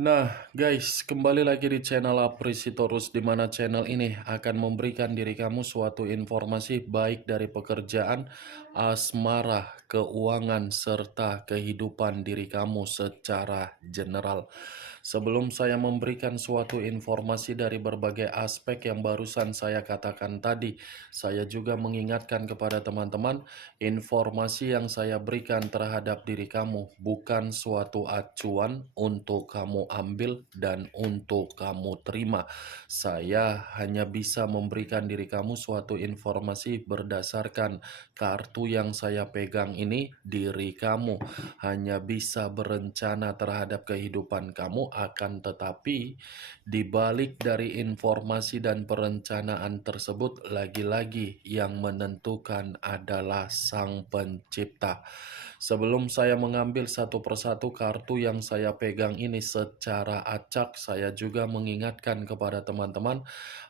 Nah, guys, kembali lagi di channel Aprisitorus, di mana channel ini akan memberikan diri kamu suatu informasi baik dari pekerjaan, asmara, keuangan, serta kehidupan diri kamu secara general. Sebelum saya memberikan suatu informasi dari berbagai aspek yang barusan saya katakan tadi, saya juga mengingatkan kepada teman-teman, informasi yang saya berikan terhadap diri kamu bukan suatu acuan untuk kamu ambil dan untuk kamu terima. Saya hanya bisa memberikan diri kamu suatu informasi berdasarkan kartu yang saya pegang ini. Diri kamu hanya bisa berencana terhadap kehidupan kamu, akan tetapi di balik dari informasi dan perencanaan tersebut, lagi-lagi yang menentukan adalah Sang Pencipta. Sebelum saya mengambil satu persatu kartu yang saya pegang ini secara acak, saya juga mengingatkan kepada teman-teman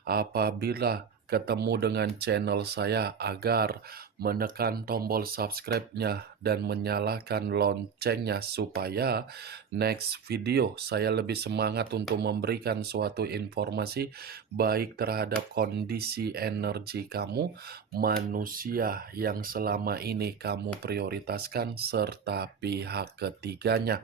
apabila ketemu dengan channel saya agar menekan tombol subscribe-nya dan menyalakan loncengnya supaya next video saya lebih semangat untuk memberikan suatu informasi baik terhadap kondisi energi kamu, manusia yang selama ini kamu prioritaskan, serta pihak ketiganya.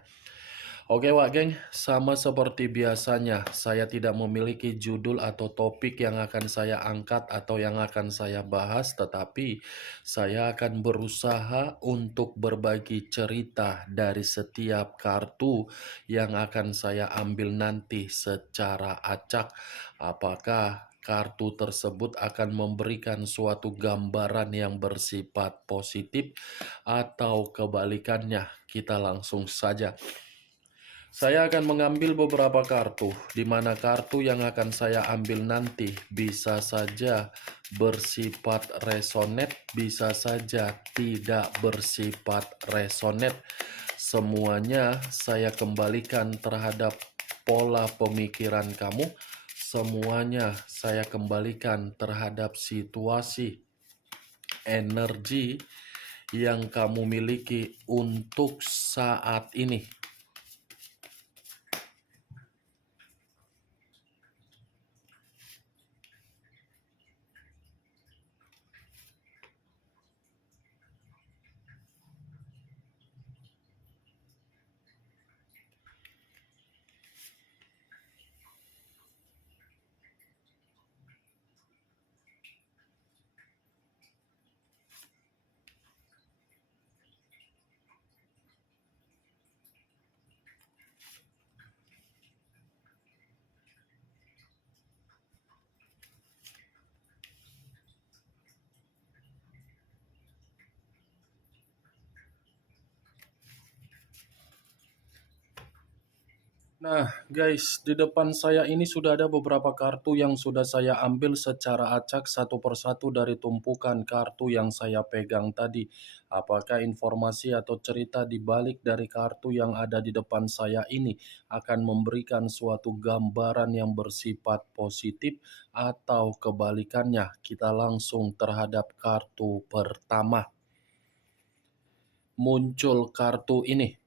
Oke Wak Geng, sama seperti biasanya, saya tidak memiliki judul atau topik yang akan saya angkat atau yang akan saya bahas, tetapi saya akan berusaha untuk berbagi cerita dari setiap kartu yang akan saya ambil nanti secara acak. Apakah kartu tersebut akan memberikan suatu gambaran yang bersifat positif atau kebalikannya? Kita langsung saja. Saya akan mengambil beberapa kartu, di mana kartu yang akan saya ambil nanti bisa saja bersifat resonate, bisa saja tidak bersifat resonate. Semuanya saya kembalikan terhadap pola pemikiran kamu, semuanya saya kembalikan terhadap situasi energi yang kamu miliki untuk saat ini. Nah, guys, di depan saya ini sudah ada beberapa kartu yang sudah saya ambil secara acak satu persatu dari tumpukan kartu yang saya pegang tadi. Apakah informasi atau cerita di balik dari kartu yang ada di depan saya ini akan memberikan suatu gambaran yang bersifat positif atau kebalikannya? Kita langsung terhadap kartu pertama. Muncul kartu ini.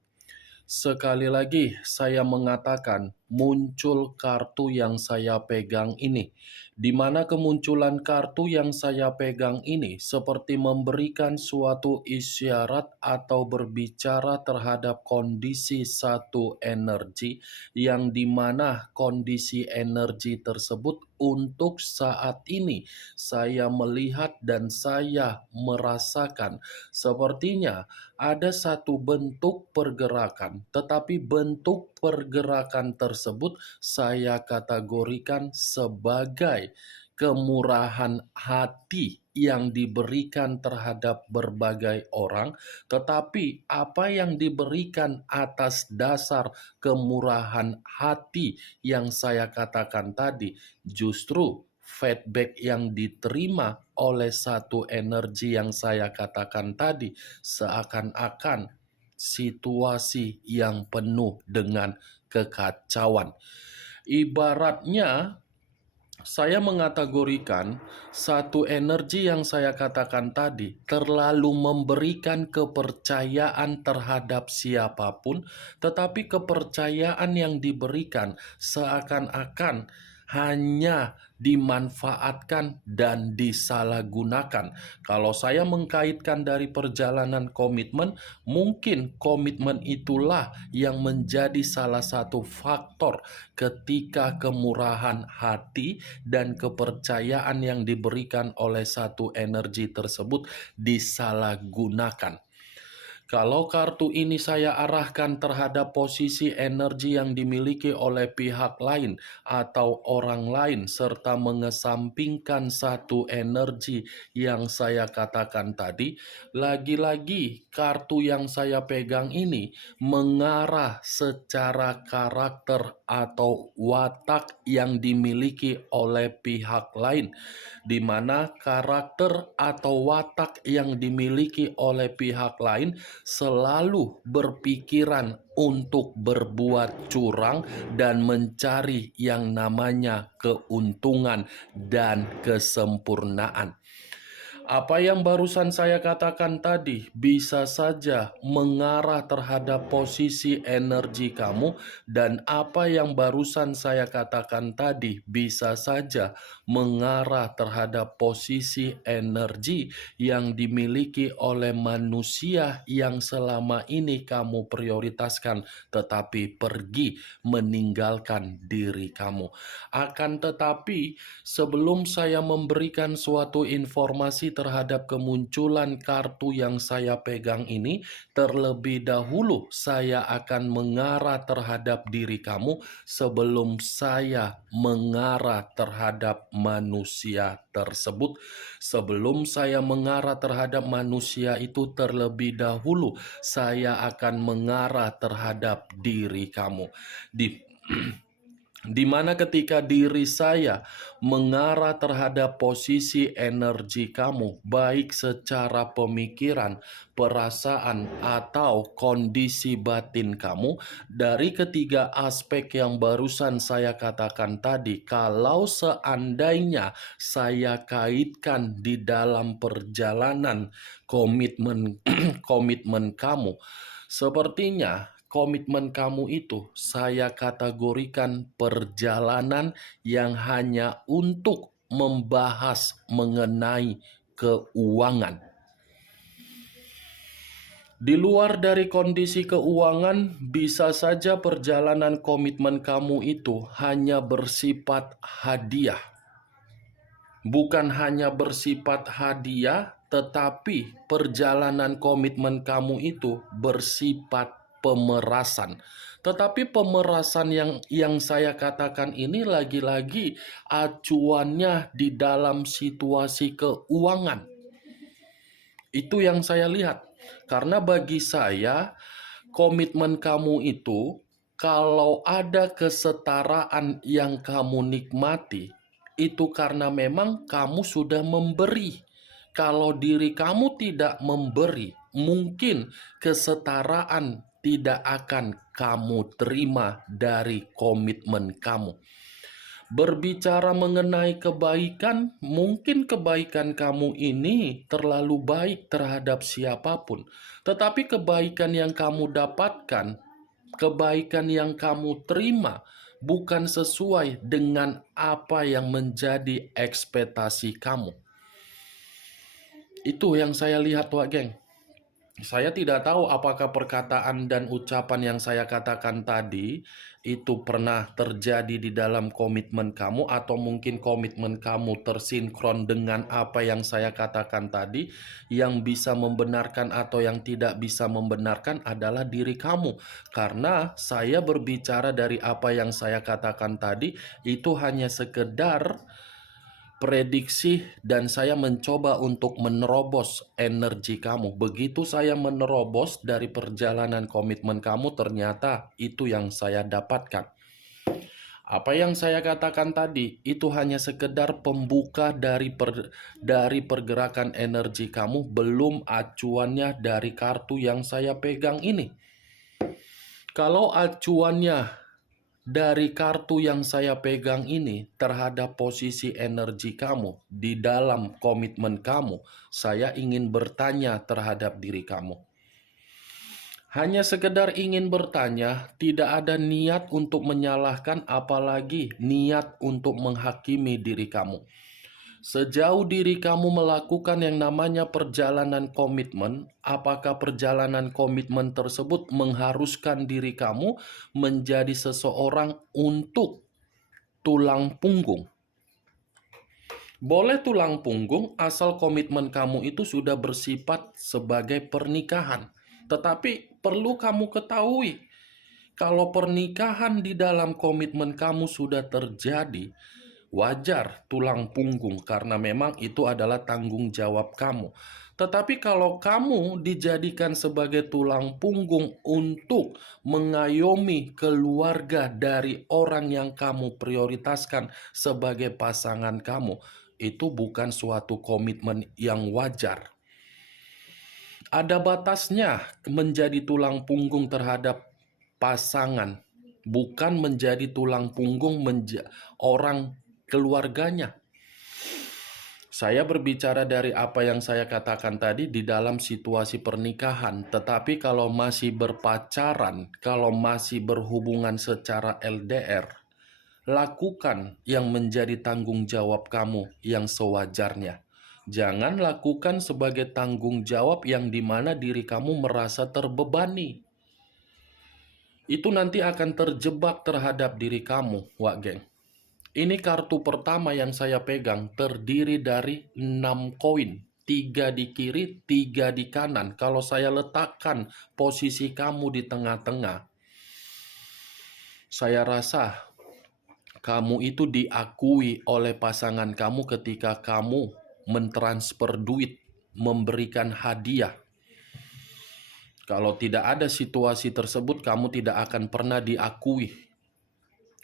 Sekali lagi saya mengatakan muncul kartu yang saya pegang ini. Di mana kemunculan kartu yang saya pegang ini seperti memberikan suatu isyarat atau berbicara terhadap kondisi satu energi yang dimana kondisi energi tersebut untuk saat ini saya melihat dan saya merasakan sepertinya ada satu bentuk pergerakan, tetapi bentuk pergerakan tersebut saya kategorikan sebagai kemurahan hati yang diberikan terhadap berbagai orang, tetapi apa yang diberikan atas dasar kemurahan hati yang saya katakan tadi, justru feedback yang diterima oleh satu energi yang saya katakan tadi seakan-akan situasi yang penuh dengan kekacauan. Ibaratnya Saya mengategorikan satu energi yang saya katakan tadi terlalu memberikan kepercayaan terhadap siapapun, tetapi kepercayaan yang diberikan seakan-akan hanya dimanfaatkan dan disalahgunakan. Kalau saya mengkaitkan dari perjalanan komitmen, mungkin komitmen itulah yang menjadi salah satu faktor ketika kemurahan hati dan kepercayaan yang diberikan oleh satu energi tersebut disalahgunakan. Kalau kartu ini saya arahkan terhadap posisi energi yang dimiliki oleh pihak lain atau orang lain, serta mengesampingkan satu energi yang saya katakan tadi, lagi-lagi kartu yang saya pegang ini mengarah secara karakter atau watak yang dimiliki oleh pihak lain, di mana karakter atau watak yang dimiliki oleh pihak lain selalu berpikiran untuk berbuat curang dan mencari yang namanya keuntungan dan kesempurnaan. Apa yang barusan saya katakan tadi bisa saja mengarah terhadap posisi energi kamu, dan apa yang barusan saya katakan tadi bisa saja mengarah terhadap posisi energi yang dimiliki oleh manusia yang selama ini kamu prioritaskan, tetapi pergi meninggalkan diri kamu. Akan tetapi, sebelum saya memberikan suatu informasi terhadap kemunculan kartu yang saya pegang ini, terlebih dahulu saya akan mengarah terhadap diri kamu sebelum saya mengarah terhadap manusia tersebut. Sebelum saya mengarah terhadap manusia itu, terlebih dahulu saya akan mengarah terhadap diri kamu. Di mana ketika diri saya mengarah terhadap posisi energi kamu, baik secara pemikiran, perasaan, atau kondisi batin kamu, dari ketiga aspek yang barusan saya katakan tadi, kalau seandainya saya kaitkan di dalam perjalanan komitmen komitmen kamu, sepertinya komitmen kamu itu saya kategorikan perjalanan yang hanya untuk membahas mengenai keuangan. Di luar dari kondisi keuangan, bisa saja perjalanan komitmen kamu itu hanya bersifat hadiah. Bukan hanya bersifat hadiah, tetapi perjalanan komitmen kamu itu bersifat pemerasan. Tetapi pemerasan yang saya katakan ini lagi-lagi acuannya di dalam situasi keuangan. Itu yang saya lihat. Karena bagi saya, komitmen kamu itu, kalau ada kesetaraan yang kamu nikmati, itu karena memang kamu sudah memberi. Kalau diri kamu tidak memberi, mungkin kesetaraan tidak akan kamu terima dari komitmen kamu. Berbicara mengenai kebaikan, mungkin kebaikan kamu ini terlalu baik terhadap siapapun, tetapi kebaikan yang kamu dapatkan, kebaikan yang kamu terima, bukan sesuai dengan apa yang menjadi ekspektasi kamu. Itu yang saya lihat, Wak Geng. Saya tidak tahu apakah perkataan dan ucapan yang saya katakan tadi itu pernah terjadi di dalam komitmen kamu, atau mungkin komitmen kamu tersinkron dengan apa yang saya katakan tadi. Yang bisa membenarkan atau yang tidak bisa membenarkan adalah diri kamu. Karena saya berbicara dari apa yang saya katakan tadi, itu hanya sekedar prediksi, dan saya mencoba untuk menerobos energi kamu. Begitu saya menerobos dari perjalanan komitmen kamu, ternyata itu yang saya dapatkan. Apa yang saya katakan tadi itu hanya sekedar pembuka dari pergerakan energi kamu, belum acuannya dari kartu yang saya pegang ini. Kalau acuannya dari kartu yang saya pegang ini terhadap posisi energi kamu di dalam komitmen kamu, saya ingin bertanya terhadap diri kamu. Hanya sekedar ingin bertanya, tidak ada niat untuk menyalahkan, apalagi niat untuk menghakimi diri kamu. Sejauh diri kamu melakukan yang namanya perjalanan komitmen, apakah perjalanan komitmen tersebut mengharuskan diri kamu menjadi seseorang untuk tulang punggung? Boleh tulang punggung asal komitmen kamu itu sudah bersifat sebagai pernikahan. Tetapi perlu kamu ketahui, kalau pernikahan di dalam komitmen kamu sudah terjadi, wajar tulang punggung karena memang itu adalah tanggung jawab kamu. Tetapi kalau kamu dijadikan sebagai tulang punggung untuk mengayomi keluarga dari orang yang kamu prioritaskan sebagai pasangan kamu, itu bukan suatu komitmen yang wajar. Ada batasnya menjadi tulang punggung terhadap pasangan, bukan menjadi tulang punggung orang keluarganya. Saya berbicara dari apa yang saya katakan tadi di dalam situasi pernikahan, tetapi kalau masih berpacaran, kalau masih berhubungan secara LDR, lakukan yang menjadi tanggung jawab kamu yang sewajarnya. Jangan lakukan sebagai tanggung jawab yang dimana diri kamu merasa terbebani. Itu nanti akan terjebak terhadap diri kamu, Wak Geng. Ini kartu pertama yang saya pegang terdiri dari 6 koin. 3 di kiri, 3 di kanan. Kalau saya letakkan posisi kamu di tengah-tengah, saya rasa kamu itu diakui oleh pasangan kamu ketika kamu mentransfer duit, memberikan hadiah. Kalau tidak ada situasi tersebut, kamu tidak akan pernah diakui.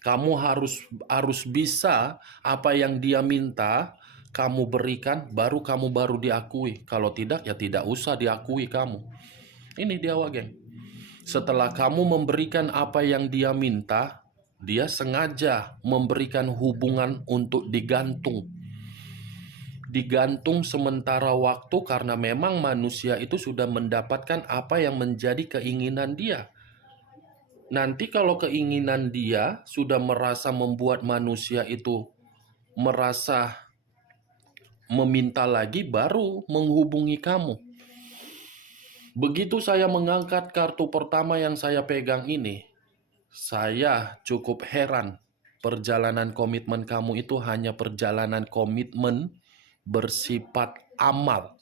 Kamu harus bisa apa yang dia minta, kamu berikan, baru diakui. Kalau tidak, ya tidak usah diakui kamu. Ini dia, Wageng. Setelah kamu memberikan apa yang dia minta, dia sengaja memberikan hubungan untuk digantung. Digantung sementara waktu karena memang manusia itu sudah mendapatkan apa yang menjadi keinginan dia. Nanti kalau keinginan dia sudah merasa membuat manusia itu merasa meminta lagi, baru menghubungi kamu. Begitu saya mengangkat kartu pertama yang saya pegang ini, saya cukup heran. Perjalanan komitmen kamu itu hanya perjalanan komitmen bersifat amal.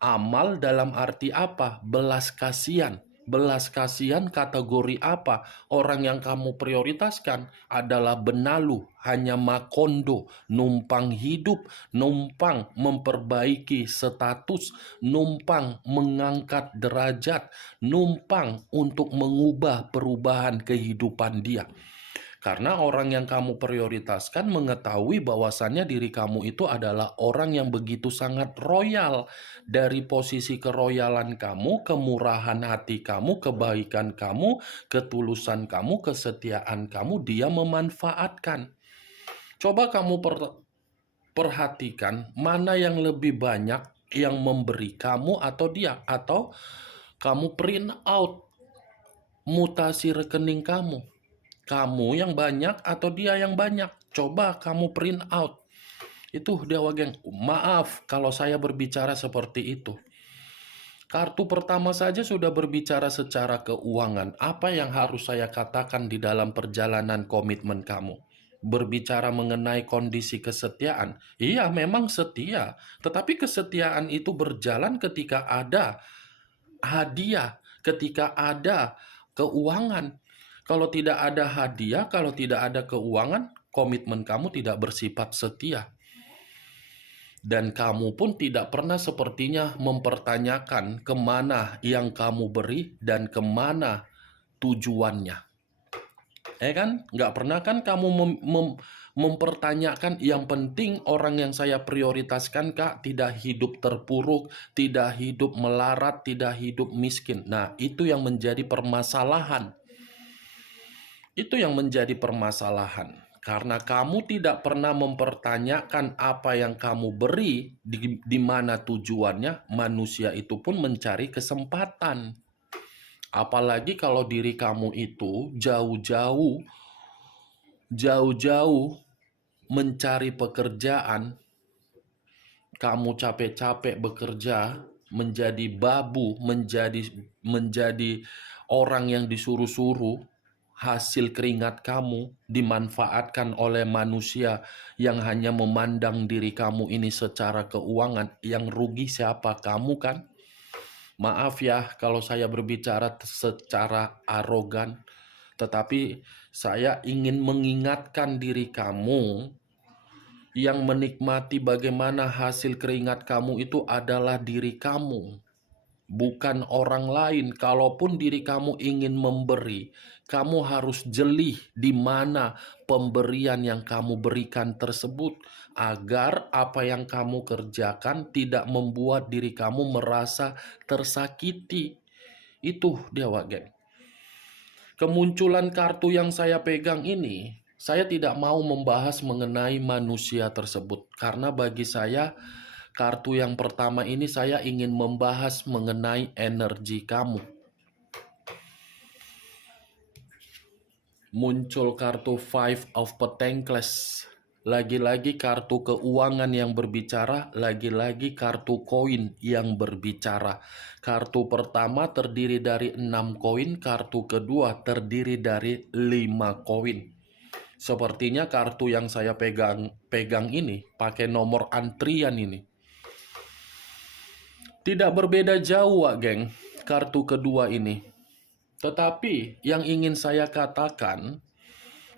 Amal dalam arti apa? Belas kasihan. Belas kasihan kategori apa? Orang yang kamu prioritaskan adalah benalu, hanya makondo, numpang hidup, numpang memperbaiki status, numpang mengangkat derajat, numpang untuk mengubah perubahan kehidupan dia. Karena orang yang kamu prioritaskan mengetahui bahwasannya diri kamu itu adalah orang yang begitu sangat royal. Dari posisi keroyalan kamu, kemurahan hati kamu, kebaikan kamu, ketulusan kamu, kesetiaan kamu, dia memanfaatkan. Coba kamu perhatikan mana yang lebih banyak yang memberi, kamu atau dia. Atau kamu print out mutasi rekening kamu. Kamu yang banyak atau dia yang banyak? Coba kamu print out. Itu dia, Wageng. Maaf kalau saya berbicara seperti itu. Kartu pertama saja sudah berbicara secara keuangan. Apa yang harus saya katakan di dalam perjalanan komitmen kamu? Berbicara mengenai kondisi kesetiaan. Iya, memang setia. Tetapi kesetiaan itu berjalan ketika ada hadiah, ketika ada keuangan. Kalau tidak ada hadiah, kalau tidak ada keuangan, komitmen kamu tidak bersifat setia. Dan kamu pun tidak pernah sepertinya mempertanyakan kemana yang kamu beri dan kemana tujuannya. Kan? Nggak pernah kan kamu mempertanyakan, yang penting orang yang saya prioritaskan, Kak, tidak hidup terpuruk, tidak hidup melarat, tidak hidup miskin. Nah, itu yang menjadi permasalahan. Itu yang menjadi permasalahan. Karena kamu tidak pernah mempertanyakan apa yang kamu beri, di mana tujuannya, manusia itu pun mencari kesempatan. Apalagi kalau diri kamu itu jauh-jauh mencari pekerjaan, kamu capek-capek bekerja, menjadi babu, menjadi orang yang disuruh-suruh, hasil keringat kamu dimanfaatkan oleh manusia yang hanya memandang diri kamu ini secara keuangan. Yang rugi siapa? Kamu kan? Maaf ya kalau saya berbicara secara arogan, tetapi saya ingin mengingatkan diri kamu yang menikmati bagaimana hasil keringat kamu itu adalah diri kamu, bukan orang lain. Kalaupun diri kamu ingin memberi, kamu harus jeli di mana pemberian yang kamu berikan tersebut, agar apa yang kamu kerjakan tidak membuat diri kamu merasa tersakiti. Itu dia, Wak Geng. Kemunculan kartu yang saya pegang ini, saya tidak mau membahas mengenai manusia tersebut. Karena bagi saya, kartu yang pertama ini saya ingin membahas mengenai energi kamu. Muncul kartu Five of Pentacles. Lagi-lagi kartu keuangan yang berbicara, lagi-lagi kartu koin yang berbicara. Kartu pertama terdiri dari 6 koin, kartu kedua terdiri dari 5 koin. Sepertinya kartu yang saya pegang ini pakai nomor antrian ini. Tidak berbeda jauh, Wak Geng, kartu kedua ini. Tetapi yang ingin saya katakan,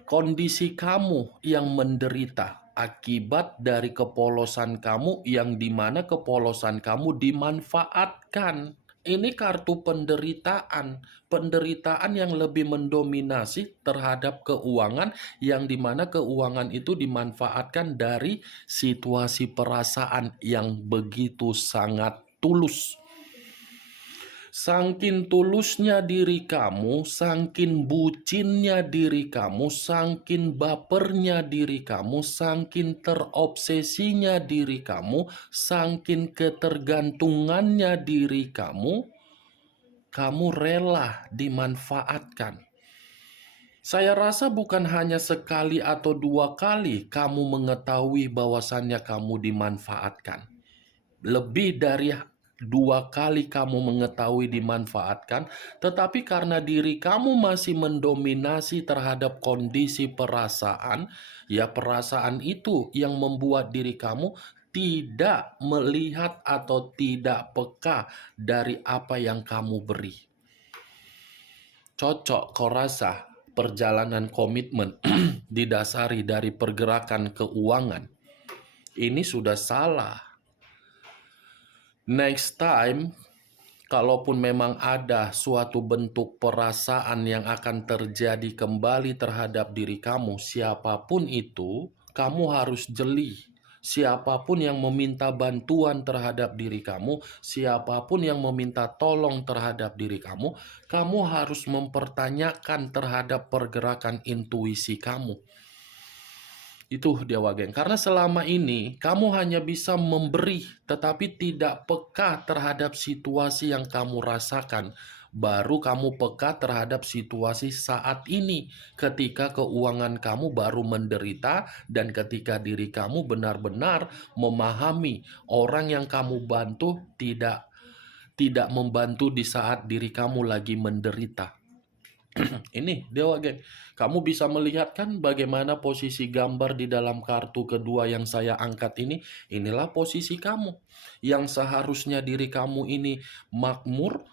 kondisi kamu yang menderita akibat dari kepolosan kamu, yang dimana kepolosan kamu dimanfaatkan. Ini kartu penderitaan. Penderitaan yang lebih mendominasi terhadap keuangan, yang dimana keuangan itu dimanfaatkan dari situasi perasaan yang begitu sangat tulus. Sangkin tulusnya diri kamu, sangkin bucinnya diri kamu, sangkin bapernya diri kamu, sangkin terobsesinya diri kamu, sangkin ketergantungannya diri kamu, kamu rela dimanfaatkan. Saya rasa bukan hanya sekali atau 2 kali kamu mengetahui bahwasannya kamu dimanfaatkan. Lebih dari 2 kali kamu mengetahui dimanfaatkan, tetapi karena diri kamu masih mendominasi terhadap kondisi perasaan, ya perasaan itu yang membuat diri kamu tidak melihat atau tidak peka dari apa yang kamu beri. Cocok kau rasa perjalanan komitmen didasari dari pergerakan keuangan? Ini sudah salah. Next time, kalaupun memang ada suatu bentuk perasaan yang akan terjadi kembali terhadap diri kamu, siapapun itu, kamu harus jeli. Siapapun yang meminta bantuan terhadap diri kamu, siapapun yang meminta tolong terhadap diri kamu, kamu harus mempertanyakan terhadap pergerakan intuisi kamu. Itu dia, Wak Geng. Karena selama ini kamu hanya bisa memberi tetapi tidak peka terhadap situasi yang kamu rasakan. Baru kamu peka terhadap situasi saat ini ketika keuangan kamu baru menderita, dan ketika diri kamu benar-benar memahami orang yang kamu bantu tidak membantu di saat diri kamu lagi menderita. Ini Dewa Geng, kamu bisa melihat kan bagaimana posisi gambar di dalam kartu kedua yang saya angkat ini. Inilah posisi kamu, yang seharusnya diri kamu ini makmur,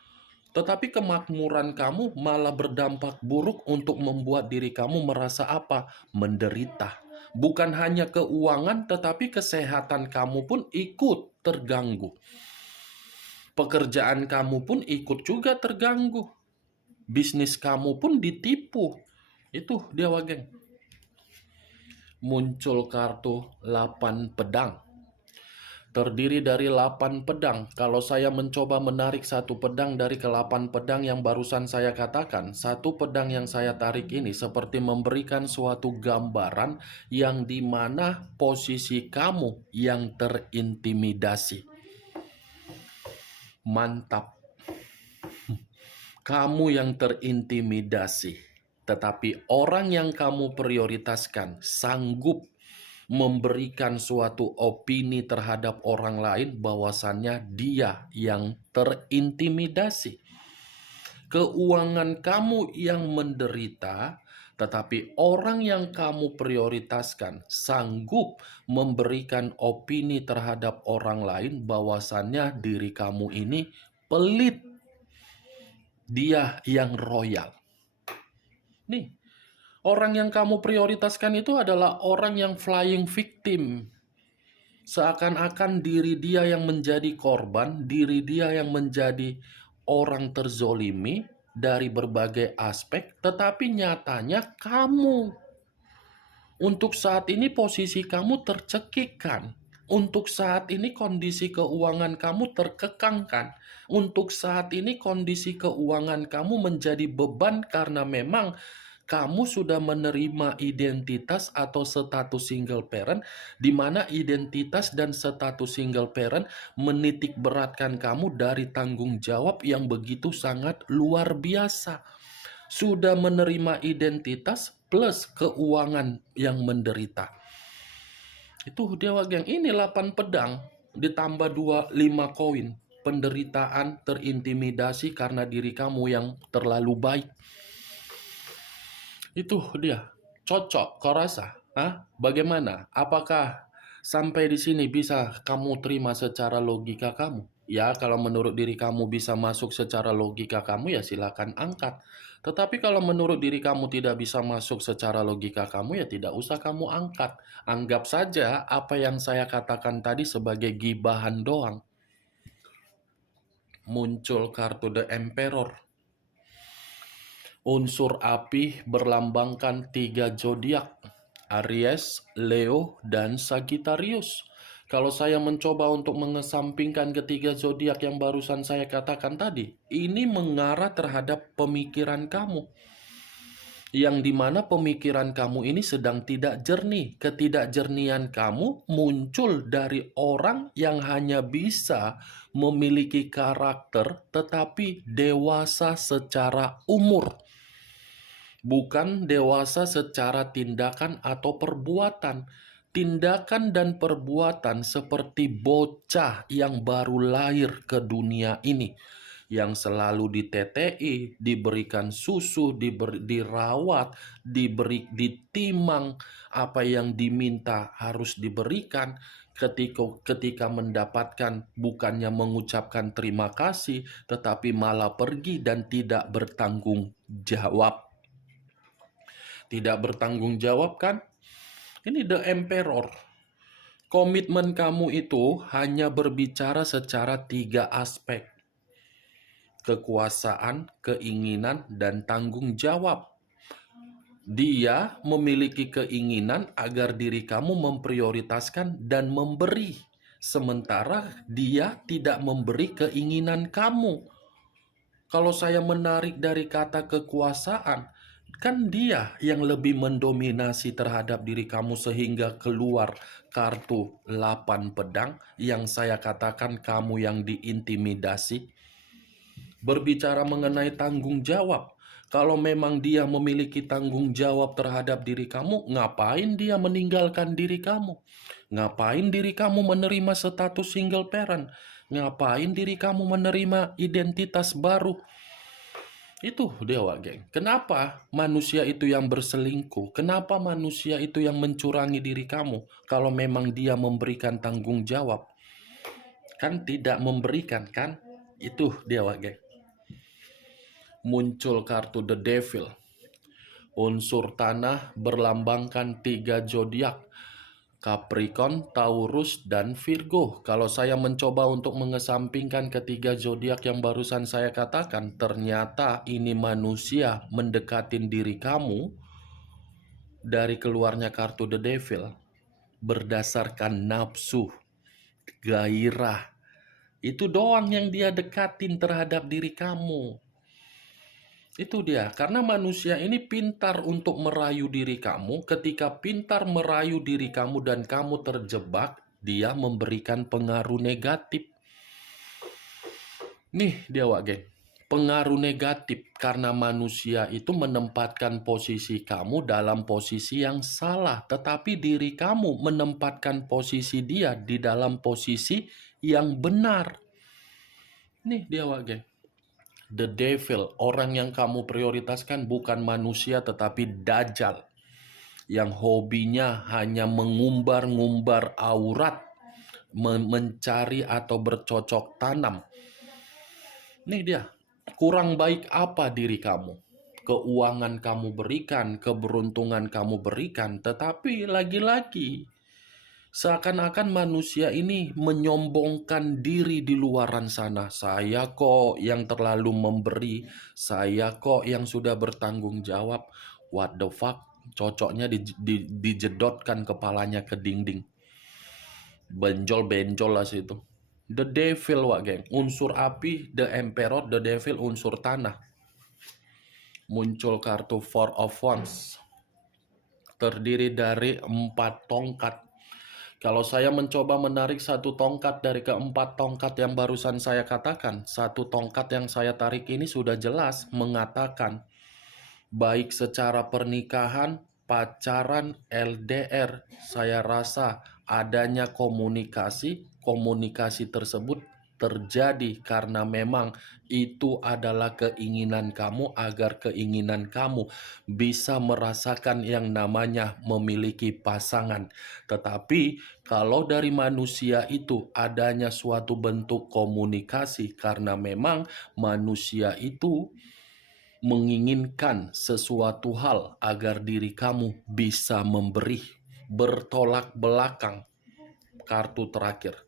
tetapi kemakmuran kamu malah berdampak buruk untuk membuat diri kamu merasa apa? Menderita. Bukan hanya keuangan, tetapi kesehatan kamu pun ikut terganggu. Pekerjaan kamu pun ikut juga terganggu. Bisnis kamu pun ditipu. Itu dia, Wak Geng. Muncul kartu 8 pedang. terdiri dari 8 pedang. Kalau saya mencoba menarik satu pedang dari ke-8 pedang yang barusan saya katakan, satu pedang yang saya tarik ini seperti memberikan suatu gambaran yang dimana posisi kamu yang terintimidasi. Mantap, kamu yang terintimidasi. Tetapi orang yang kamu prioritaskan sanggup memberikan suatu opini terhadap orang lain bahwasannya dia yang terintimidasi. Keuangan kamu yang menderita, tetapi orang yang kamu prioritaskan sanggup memberikan opini terhadap orang lain bahwasannya diri kamu ini pelit. Dia yang royal. Nih, orang yang kamu prioritaskan itu adalah orang yang flying victim. Seakan-akan diri dia yang menjadi korban, diri dia yang menjadi orang terzolimi dari berbagai aspek, tetapi nyatanya kamu. Untuk saat ini posisi kamu tercekikkan. Untuk saat ini kondisi keuangan kamu terkekangkan. Untuk saat ini kondisi keuangan kamu menjadi beban karena memang kamu sudah menerima identitas atau status single parent, di mana identitas dan status single parent menitik beratkan kamu dari tanggung jawab yang begitu sangat luar biasa. Sudah menerima identitas plus keuangan yang menderita. Itu Dewa Geng, ini 8 pedang ditambah 5 koin. Penderitaan, terintimidasi karena diri kamu yang terlalu baik. Itu dia. Cocok, kau rasa? Bagaimana? Apakah sampai di sini bisa kamu terima secara logika kamu? Ya, kalau menurut diri kamu bisa masuk secara logika kamu, ya silakan angkat. Tetapi kalau menurut diri kamu tidak bisa masuk secara logika kamu, ya tidak usah kamu angkat. Anggap saja apa yang saya katakan tadi sebagai gibahan doang. Muncul kartu The Emperor. Unsur api berlambangkan 3 zodiak, Aries, Leo, dan Sagittarius. Kalau saya mencoba untuk mengesampingkan ketiga zodiak yang barusan saya katakan tadi, ini mengarah terhadap pemikiran kamu. Yang dimana pemikiran kamu ini sedang tidak jernih. Ketidakjernihan kamu muncul dari orang yang hanya bisa memiliki karakter tetapi dewasa secara umur. Bukan dewasa secara tindakan atau perbuatan. Tindakan dan perbuatan seperti bocah yang baru lahir ke dunia ini. Yang selalu ditetei, diberikan susu, dirawat, ditimang, apa yang diminta harus diberikan. Ketika mendapatkan bukannya mengucapkan terima kasih, tetapi malah pergi dan tidak bertanggung jawab. Tidak bertanggung jawab kan? Ini The Emperor. Komitmen kamu itu hanya berbicara secara 3 aspek. Kekuasaan, keinginan, dan tanggung jawab. Dia memiliki keinginan agar diri kamu memprioritaskan dan memberi. Sementara dia tidak memberi keinginan kamu. Kalau saya menarik dari kata kekuasaan, kan dia yang lebih mendominasi terhadap diri kamu sehingga keluar kartu 8 pedang yang saya katakan kamu yang diintimidasi. Berbicara mengenai tanggung jawab, kalau memang dia memiliki tanggung jawab terhadap diri kamu, ngapain dia meninggalkan diri kamu? Ngapain diri kamu menerima status single parent? Ngapain diri kamu menerima identitas baru? Itu Dewa Geng. Kenapa manusia itu yang berselingkuh? Kenapa manusia itu yang mencurangi diri kamu? Kalau memang dia memberikan tanggung jawab. Kan tidak memberikan kan? Itu Dewa Geng. Muncul kartu The Devil. Unsur tanah berlambangkan 3 zodiak. Capricorn, Taurus, dan Virgo. Kalau saya mencoba untuk mengesampingkan ketiga zodiak yang barusan saya katakan, ternyata ini manusia mendekatin diri kamu dari keluarnya kartu The Devil berdasarkan nafsu. gairah. Itu doang yang dia dekatin terhadap diri kamu. Itu dia, karena manusia ini pintar untuk merayu diri kamu. Ketika pintar merayu diri kamu dan kamu terjebak, dia memberikan pengaruh negatif. Nih dia wak geng, pengaruh negatif karena manusia itu menempatkan posisi kamu dalam posisi yang salah, tetapi diri kamu menempatkan posisi dia di dalam posisi yang benar. Nih dia wak geng. The devil, orang yang kamu prioritaskan bukan manusia tetapi dajjal. Yang hobinya hanya mengumbar-ngumbar aurat, mencari atau bercocok tanam. Nih dia, kurang baik apa diri kamu? Keuangan kamu berikan, keberuntungan kamu berikan, tetapi lagi-lagi seakan-akan manusia ini menyombongkan diri di luaran sana. Saya kok yang terlalu memberi, saya kok yang sudah bertanggung jawab. What the fuck? Cocoknya dijedotkan kepalanya ke dinding. Benjol-benjol lah situ. The devil wak geng. Unsur api, the emperor, the devil unsur tanah. Muncul kartu Four of Wands. Terdiri dari 4 tongkat. Kalau saya mencoba menarik satu tongkat dari keempat tongkat yang barusan saya katakan, satu tongkat yang saya tarik ini sudah jelas mengatakan, baik secara pernikahan, pacaran, LDR, saya rasa adanya komunikasi tersebut terjadi karena memang itu adalah keinginan kamu agar keinginan kamu bisa merasakan yang namanya memiliki pasangan. Tetapi kalau dari manusia itu adanya suatu bentuk komunikasi karena memang manusia itu menginginkan sesuatu hal agar diri kamu bisa memberi, bertolak belakang. Kartu terakhir.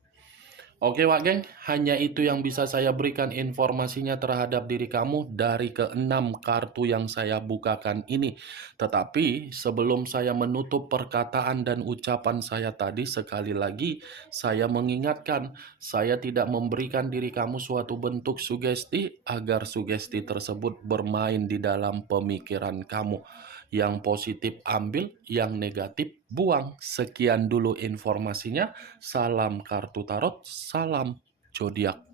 Oke Wak Geng, hanya itu yang bisa saya berikan informasinya terhadap diri kamu dari keenam kartu yang saya bukakan ini. Tetapi sebelum saya menutup perkataan dan ucapan saya tadi, sekali lagi saya mengingatkan, saya tidak memberikan diri kamu suatu bentuk sugesti agar sugesti tersebut bermain di dalam pemikiran kamu. Yang positif ambil, yang negatif buang. Sekian dulu informasinya. Salam kartu tarot, salam zodiak.